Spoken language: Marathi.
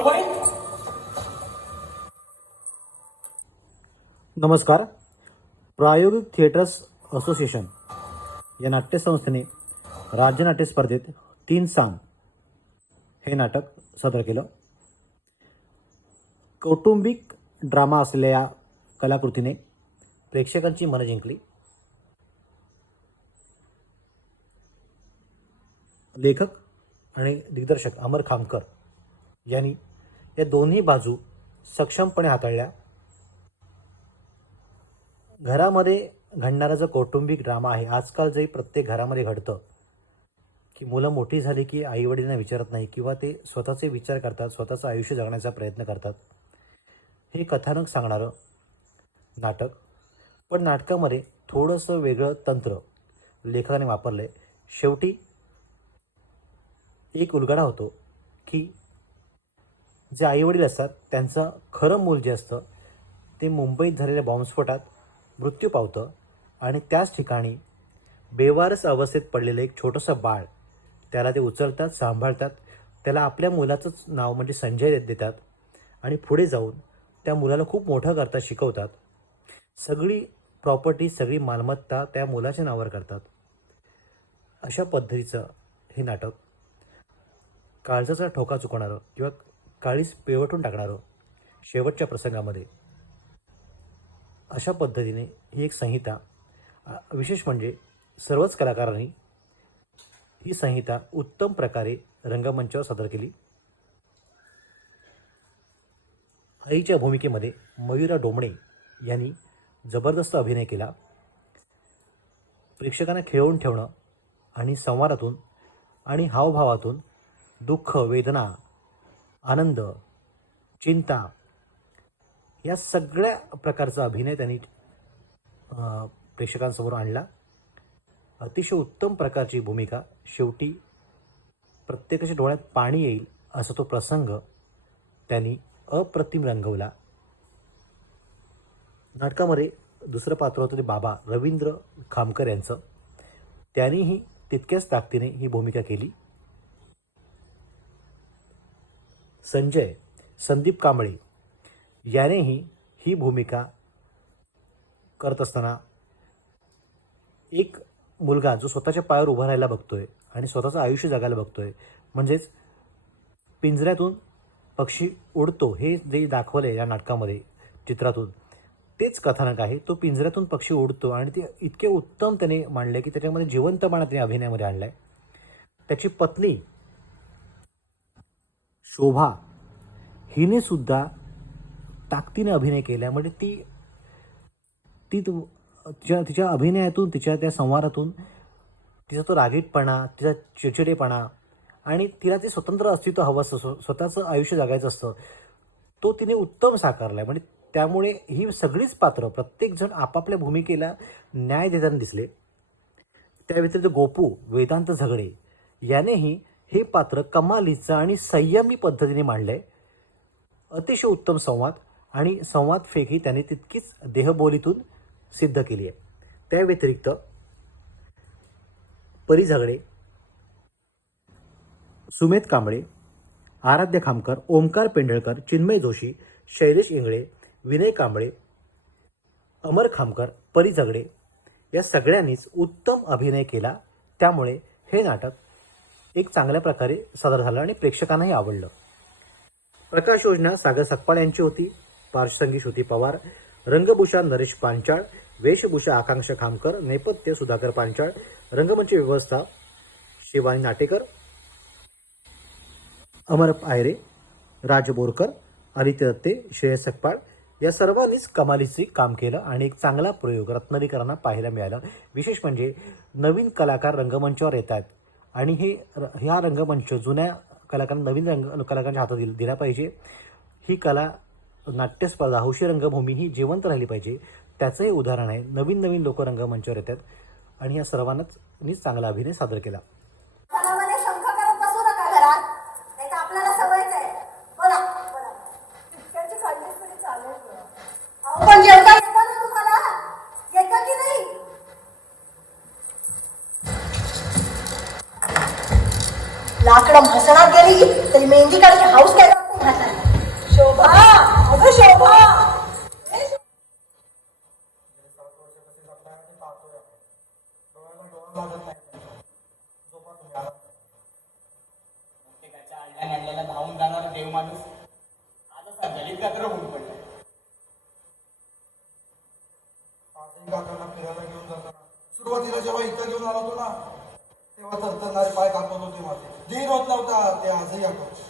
अभय नमस्कार. प्रायोगिक थिएटर्स असोसिएशन या नाट्यसंस्थेने राज्य नाट्य स्पर्धेत तीन सांग हे नाटक सादर केलं. कौटुंबिक ड्रामा असलेल्या या कलाकृतीने प्रेक्षकांची मनं जिंकली. लेखक आणि दिग्दर्शक अमर खामकर यांनी या दोन्ही बाजू सक्षमपणे हाताळल्या. घरामध्ये घडणारा जो कौटुंबिक ड्रामा आहे आजकाल जे प्रत्येक घरामध्ये घडतं की मुलं मोठी झाली की आईवडिलांना विचारत नाही किंवा ते स्वतःचे विचार करतात स्वतःचं आयुष्य जगण्याचा प्रयत्न करतात. हे कथानक सांगणारं नाटक. पण नाटकामध्ये थोडंसं वेगळं तंत्र लेखकाने वापरलं आहे शेवटी एक उलगडा होतो की जे आईवडील असतात त्यांचं खरं मूल जे असतं ते मुंबईत झालेल्या बॉम्बस्फोटात मृत्यू पावतं आणि त्याच ठिकाणी बेवारस अवस्थेत पडलेलं एक छोटंसं बाळ त्याला ते उचलतात सांभाळतात त्याला आपल्या मुलाचंच नाव म्हणजे संजय देतात आणि पुढे जाऊन त्या मुलाला खूप मोठं करता शिकवतात. सगळी प्रॉपर्टी सगळी मालमत्ता त्या मुलाच्या नावावर करतात. अशा पद्धतीचं हे नाटक काळजाचा ठोका चुकणारं किंवा काळीच पिळवटून टाकणारं शेवटच्या प्रसंगामध्ये. अशा पद्धतीने ही एक संहिता विशेष म्हणजे सर्वच कलाकारांनी ही संहिता उत्तम प्रकारे रंगमंचावर सादर केली. आईच्या भूमिकेमध्ये मयुरा डोमणे यांनी जबरदस्त अभिनय केला. प्रेक्षकांना खेळवून ठेवणं आणि संवादातून आणि हावभावातून दुःख वेदना आनंद चिंता या सगळ्या प्रकारचा अभिनय त्यांनी प्रेक्षकांसमोर आणला. अतिशय उत्तम प्रकारची भूमिका. शेवटी प्रत्येकाच्या डोळ्यात पाणी येईल असा तो प्रसंग त्यांनी अप्रतिम रंगवला. नाटकामध्ये दुसरं पात्र होतं ते बाबा रवींद्र खामकर यांचं. त्यांनीही तितक्याच ताकदीने ही भूमिका केली. संजय संदीप कांबळे यानेही ही भूमिका करत असताना एक मुलगा जो स्वतःच्या पायावर उभा राहायला बघतोय आणि स्वतःचं आयुष्य जगायला बघतोय म्हणजेच पिंजऱ्यातून पक्षी उडतो हे जे दाखवलं आहे या नाटकामध्ये चित्रातून तेच कथानक आहे. तो पिंजऱ्यातून पक्षी उडतो आणि ते इतके उत्तम त्याने मांडले की त्याच्यामध्ये जिवंतपणा त्याने अभिनयामध्ये आणला आहे त्याची पत्नी शोभा हिने सुद्धा ताकदीने अभिनय केला म्हणजे ती ती तु- तिच्या तिच्या अभिनयातून तिच्या त्या संवादातून तिचा तो रागीटपणा तिचा चिडचिडेपणा आणि तिला ते स्वतंत्र अस्तित्व हवं असतं स्वतःचं आयुष्य जगायचं असतं तो तिने उत्तम साकारला आहे म्हणजे त्यामुळे ही सगळीच पात्र प्रत्येकजण आपापल्या भूमिकेला न्याय देताना दिसले. त्या व्यतिरिक्त गोपू वेदांत झगडे यानेही हे पात्र कमालीचं आणि संयमी पद्धतीने मांडलंय. अतिशय उत्तम संवाद आणि संवाद फेक ही त्याने तितकीच देहबोलीतून सिद्ध केली आहे. त्या व्यतिरिक्त परी झगडे सुमेध कांबळे आराध्य खामकर ओमकार पेंढळकर चिन्मय जोशी शैलेश इंगळे विनय कांबळे अमर खामकर परी झगडे या सगळ्यांनीच उत्तम अभिनय केला. त्यामुळे हे नाटक एक चांगल्या प्रकारे सादर झालं आणि प्रेक्षकांनाही आवडलं. प्रकाश योजना सागर सकपाळ यांची होती पार्श्वसंगीत श्रुती पवार रंगभूषा नरेश पांचाळ वेशभूषा आकांक्षा खामकर नेपथ्य सुधाकर पांचाळ रंगमंच व्यवस्था शिवानी नाटेकर अमर आयरे राज बोरकर आदित्य दत्ते श्रेयस सकपाळ या सर्वांनीच कमालीचे काम केलं आणि एक चांगला प्रयोग रत्नागिरीकरांना पाहायला मिळाला. विशेष म्हणजे नवीन कलाकार रंगमंचावर येत आहेत. आणि हे र- ह्या रंगमंच जुन्या कलाकारांना नवीन रंग कलाकारांच्या हातात दिल दिला पाहिजे. ही कला नाट्यस्पर्धा हौशी रंगभूमी ही जिवंत राहिली पाहिजे. त्याचं हे उदाहरण आहे. नवीन नवीन लोक रंगमंचावर येतात. आणि या सर्वांनाच मी चांगला अभिनय सादर केला. सणामध्ये लाकडं म्हसणात गेली तरी मेहंदी काढली हाऊस काय शोभा शोभा. प्रत्येकाच्या आडल्या धावून जाणारा देव माणूस आज असा दलित होऊन फिरायला घेऊन जाताना. सुरुवातीला जेव्हा इथं घेऊन आला होतो ना तेव्हा तरतरणारे पाय कापत होते माझे धीर होत नव्हता ते आजही आठवत